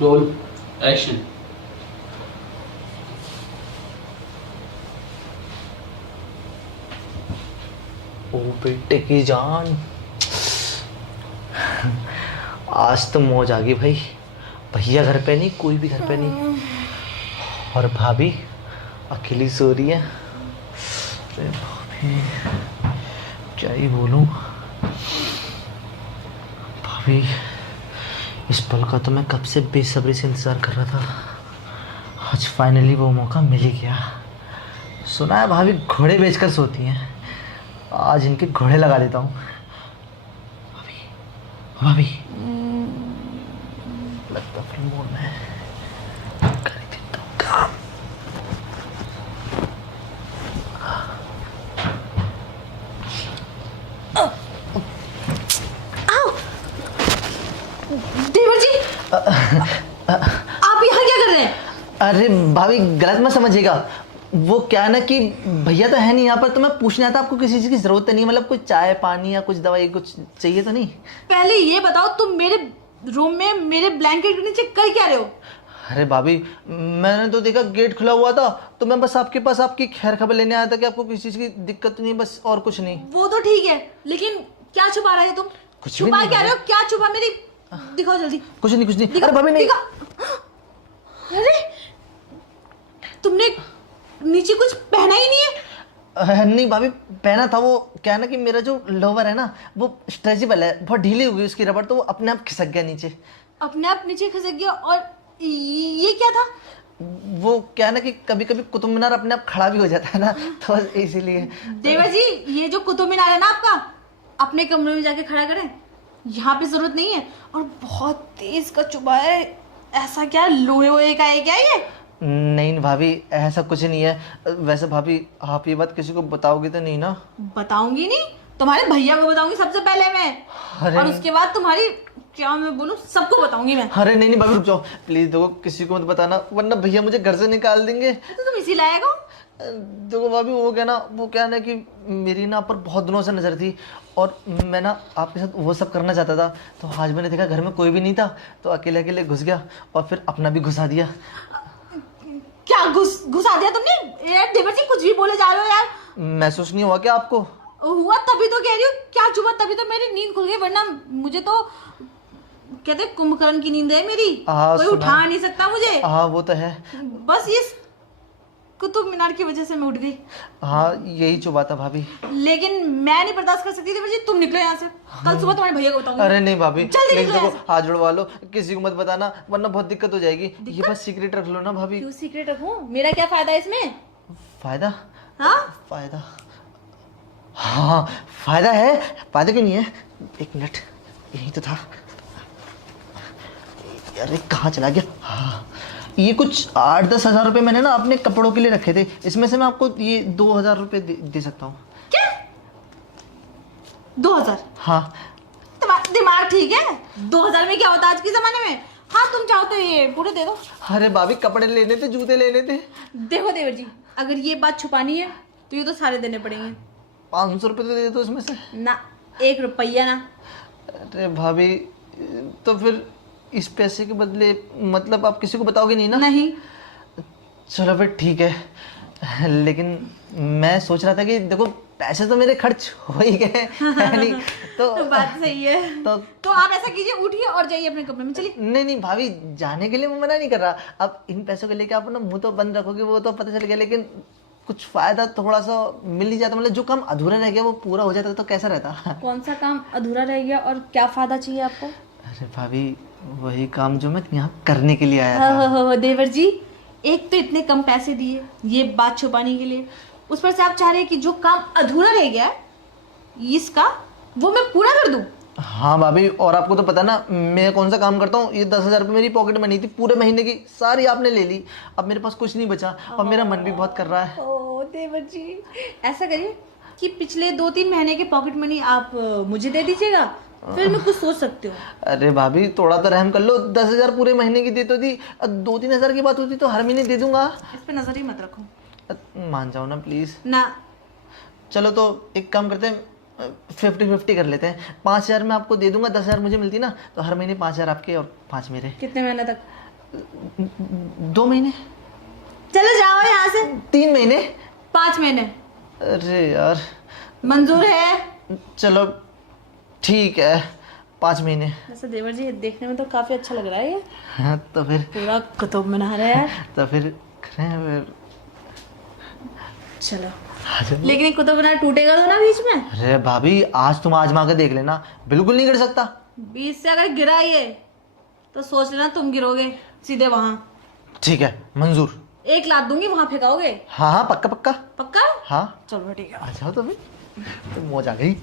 Roll action. ओ बेटे की जान, आज तो मौज आ गई भाई। भैया घर पे नहीं, कोई भी घर पे नहीं, और भाभी अकेली सो रही है। अरे भाभी, क्या ही बोलूं। भाभी, इस पल का तो मैं कब से बेसब्री से इंतजार कर रहा था। आज फाइनली वो मौका मिल ही गया। सुना है भाभी घोड़े बेचकर सोती हैं, आज इनके घोड़े लगा देता हूँ। भाभी, भाभी, लगता फिल्म मोड में है। कर ही देता हूँ काम। देवर जी, आप यहाँ क्या कर रहे हैं? अरे भाभी, गलत मत समझिएगा। वो क्या है ना कि भैया तो है नहीं यहाँ पर, तो मैं पूछना था आपको किसी चीज़ की ज़रूरत नहीं, मतलब कुछ चाय पानी या कुछ दवाई कुछ चाहिए तो नहीं? पहले ये बताओ, तुम मेरे रूम में मेरे ब्लैंकेट के नीचे कर क्या रहे हो? अरे भाभी, मैंने तो देखा गेट खुला हुआ था, तो मैं बस आपके पास आपकी खैर खबर लेने आया था कि आपको किसी चीज़ की दिक्कत नहीं, बस और कुछ नहीं। वो तो ठीक है, लेकिन क्या छुपा रहे हो तुम? कुछ भी छुपा नहीं क्या भाभी। रहे हो? क्या छुपा मेरी? दिखाओ जल्दी। कुछ नहीं, कुछ नहीं। दिखाओ, अरे भाभी नहीं। दिखाओ। अरे तुमने नीचे कुछ पहना ही नहीं है। नहीं भाभी, पहना था। वो क्या है ना कि मेरा जो लोवर है ना, वो स्ट्रेचेबल है, बहुत ढीली हुई उसकी रबड़, तो वो अपने आप खिसक गया नीचे। अपने आप नीचे खिसक गया। और ये क्या था? वो क्या है ना कि कभी कभी कुतुब मीनार अपने आप खड़ा भी हो जाता है ना, तो बस इसीलिए। देवर जी, ये जो कुतुब मीनार है ना आपका, अपने कमरे में जाके खड़ा करें, यहाँ पे जरूरत नहीं है। और बहुत तेज का चुभा है। ऐसा क्या लोहे वोहे का है क्या ये? नहीं भाभी, ऐसा कुछ नहीं है। वैसे भाभी, आप ये बात किसी को बताओगे तो नहीं ना? बताऊंगी नहीं, तुम्हारे भैया को बताऊंगी सबसे पहले मैं। अरे और उसके बाद तुम्हारी, क्या मैं बोलूं, सबको बताऊंगी मैं। अरे नहीं नहीं भाभी, रुक जाओ प्लीज। देखो, किसी को मत बताना, वरना भैया मुझे घर से निकाल देंगे। तो तुम इसी लायक हो। देखो भाभी, वो क्या ना कि मेरी ना आप पर बहुत दिनों से नज़र थी, और मैं ना आपके साथ वो सब करना चाहता था। तो आज मैंने देखा घर में कोई भी नहीं था, तो अकेले अकेले घुस गया और फिर अपना भी घुसा दिया। क्या घुसा दिया तुमने? यार देवर जी, कुछ भी बोले जा रहे हो यार। महसूस नहीं हुआ क्या आपको? हुआ तभी तो कह रही हूँ, क्या चुभा तभी तो मेरी नींद खुल गई, वरना मुझे तो कहते हैं कुंभकर्ण की नींद है मेरी। कोई सुना उठा नहीं सकता मुझे। हाँ, वो तो है। बस इस कुतुब मीनार की वजह से मैं उठ गई। हाँ, यही चुभा था भाभी। लेकिन मैं नहीं बर्दाश्त कर सकती देवर जी, तुम निकलो यहाँ से। कल सुबह तुम्हारे भैया को बताऊंगी। अरे नहीं भाभी, जल्दी प्लीज निकलो देखो, यहाँ से। हाथ जुड़वा लो, किसी को मत बताना, वरना बहुत दिक्कत हो जाएगी। ये बस सीक्रेट रख लो ना भाभी। क्यों सीक्रेट रखूं? मेरा क्या फायदा है इसमें? फायदा? हाँ, फायदा? हाँ, फायदा है। फायदा क्यों नहीं है? एक मिनट, यही तो था। अरे कहाँ चला गया? हाँ, ये कुछ 8-10 हज़ार रुपये मैंने ना अपने कपड़ों के लिए रखे थे, इसमें से मैं आपको ये 2,000 रुपये दे सकता हूँ। क्या? 2000? हाँ। तुम्हारा दिमाग ठीक है? 2000 में क्या होता है आज के जमाने में? हाँ, तुम चाहो तो ये पूरे दे दो। अरे भाभी, कपड़े लेने थे, जूते लेने थे। देखो देवर जी, अगर ये बात छुपानी है तो ये तो सारे देने पड़ेंगे। 500 रुपये तो दे दो इसमें से। ना, 1 रुपया ना। अरे भाभी, तो फिर इस पैसे के बदले मतलब आप किसी को बताओगे नहीं ना? नहीं। चलो फिर ठीक है, लेकिन मैं सोच रहा था कि देखो, पैसे तो मेरे खर्च हो ही गए है नहीं तो बात सही है। तो आप ऐसा कीजिए, उठिए और जाइए अपने कमरे में, चलिए। नहीं भाभी, जाने के लिए मैं मना नहीं कर रहा। अब इन पैसों को लेके आप ना मुंह तो बंद रखोगे, वो तो पता चल गया, लेकिन कुछ फायदा थोड़ा सा मिल ही जाता, मतलब जो काम अधूरा रह गया वो पूरा हो जाता तो कैसा रहता। कौन सा काम अधूरा रह गया और क्या फायदा चाहिए आपको? अरे भाभी, वही काम जो मैं यहाँ करने के लिए आया था। हो देवर जी, एक तो इतने कम पैसे दिए ये बात छुपाने के लिए, उस पर से आप चाह रहे हैं कि जो काम अधूरा रह गया इसका वो मैं पूरा कर दूं? हाँ भाभी, और आपको तो पता ना मैं कौन सा काम करता हूँ। ये 10,000 रुपये मेरी पॉकेट मनी थी पूरे महीने की, सारी आपने ले ली। अब मेरे पास कुछ नहीं बचा और मेरा मन भी बहुत कर रहा है। ओ देवर जी, ऐसा करिए कि पिछले 2-3 महीने के पॉकेट मनी आप मुझे दे दीजिएगा, फिर मैं कुछ सोच सकती हूँ। अरे भाभी, थोड़ा तो रहम कर लो। 10,000 पूरे महीने की देती थी, 2-3 हज़ार की बात होती तो हर महीने दे दूंगा। इस पे नजर ही मत रखो। मान जाओ ना प्लीज। ना। चलो तो एक काम करते हैं, 50-50 कर लेते हैं। 5,000 मैं आपको दे दूंगा, 10,000 मुझे मिलती ना, तो हर महीने 5,000 आपके और 5 मेरे। कितने महीने तक? 2 महीने, चलो जाओ यहाँ से। 3 महीने। 5 महीने अरे यार, मंजूर है? चलो ठीक है, 5 महीने। वैसे देवर जी देखने में तो काफी अच्छा लग रहा है ये। हाँ तो फिर पूरा कुतुब मीनार है यार। तो फिर करें फिर। चलो, आ जाओ। लेकिन ये कुतुब मीनार टूटेगा तो ना बीच में? अरे भाभी, आज तुम आजमा के देख लेना, बिल्कुल नहीं गिर सकता। बीच से अगर गिरा ये तो सोच लेना तुम गिरोगे सीधे वहां। ठीक है, मंजूर। 1 लात दूंगी, वहां फेंकाओगे? हाँ हाँ, पक्का पक्का। पक्का? हाँ चलो ठीक है। आ जाओ तो फिर, तो मौज आ गई।